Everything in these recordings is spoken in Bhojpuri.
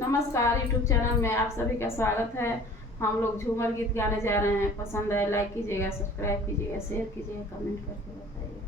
नमस्कार यूट्यूब चैनल में आप सभी का स्वागत है। हम लोग झूमर गीत गाने जा रहे हैं। पसंद है लाइक कीजिएगा, सब्सक्राइब कीजिएगा, शेयर कीजिएगा, कमेंट करके बताइएगा।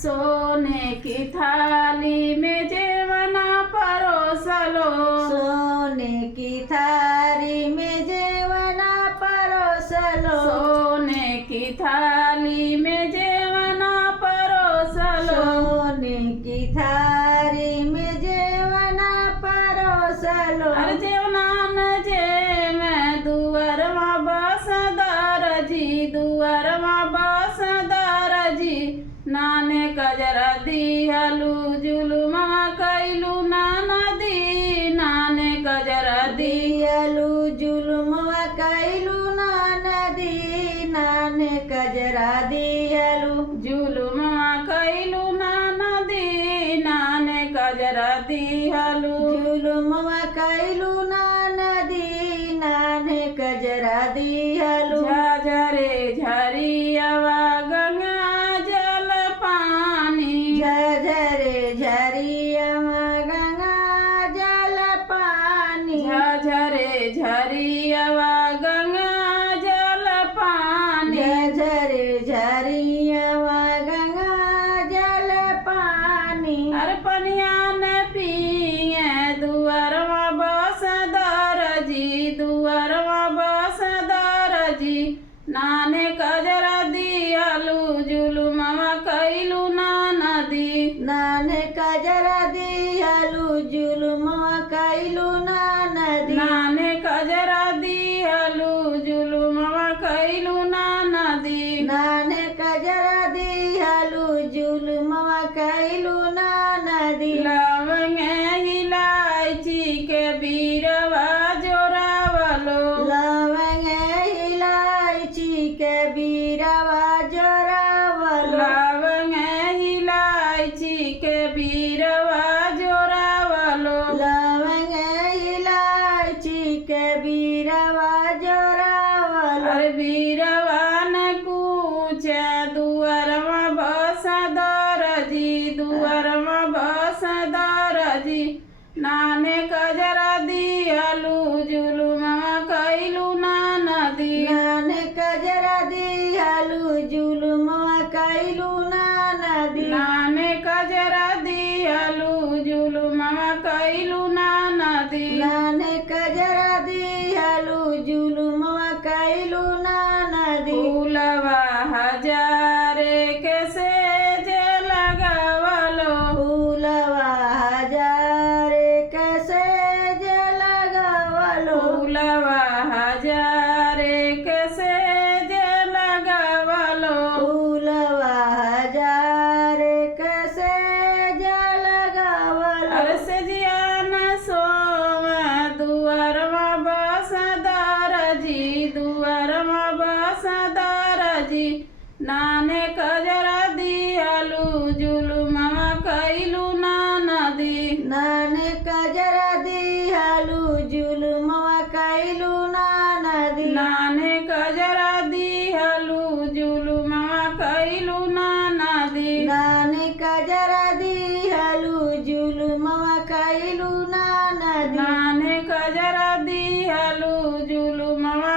सोने की थाली में जेवना परोसलो, सोने की थाली में जेवना परोसलो, सोने की थाली में जेवना परोसलो, सोने की थाली में जेवना परोसलो। अरे जेवना न जे मैं दुअरवा बस दरजी, दुअरवा बस दरजी, नाने कजरा दिहलू जुलुमा कैलू नदी, नाने कजरा दियलू जुलुमवा कैलू नदी, नाने कजरा दियलू जुलुमा कैलू नदी, नाने कजरा दिहलू जुलुमवा कैलू नदी, नाने कजरा दियलू। झरे झरियवा गंगा जल पानी, झरे झरियवा गंगा जल पानी, झरे झरियवा गंगा जल पानी, झरे झरियवा गंगा जल पानी। अरे पनिया न पिए दुअरवा बस दरजी, दुअरवा बस दरजी, नाने कजरा दिहलू जुलुमवा कैलू नदी, नाने कजरा दिहलू जुलुमवा कैलू नदी, नाने कजरा दिहलू जुलुमवा कैलू नदी, नाने कजरा दिहलू जुलुमवा कैलू नदी। लवंगे इलायची के बीरवा जोरावलो, लवंग इलायची के बीरवा जोरावलो, लवंगे इलायची के बीरवा जोरावलो, लवंग इलायची के बीरवा जोरावलो। अरे बीरवा न कूचे दुअरवा बस दरजी, दुअरवा बस दरजी, नाने कजरा दिहलू जुलुमवा कैलू नदी, नाने कजरा दिहलू जुलुमवा कैलू नदी, नाने कजरा दिहलू जुलुमवा कैलू नदी, नाने कजरा दिहलू जुलुमवा कैलू नदी। फूलवा हजारे के सेज लगावलो, फूलवा हजारे कैसे लगावलो, फूलवा हजारे के सेज लगावलो, फूलवा हजारे कैसे लगावलो। अरे सेजिया न सोम दुअरवा बस दरजी, दुअरवा बस दरजी, नाने कजरा दिहलू जुलुमवा कैलू नदी, नाने कजरा दिहलू जुलुमवा कैलू नदी, नाने कजरा दिहलू जुलुमवा कैलू नदी, नाने कजरा दिहलू जुलुमवा कैलू नदी, नाने कजरा दिहलू जुलुमवा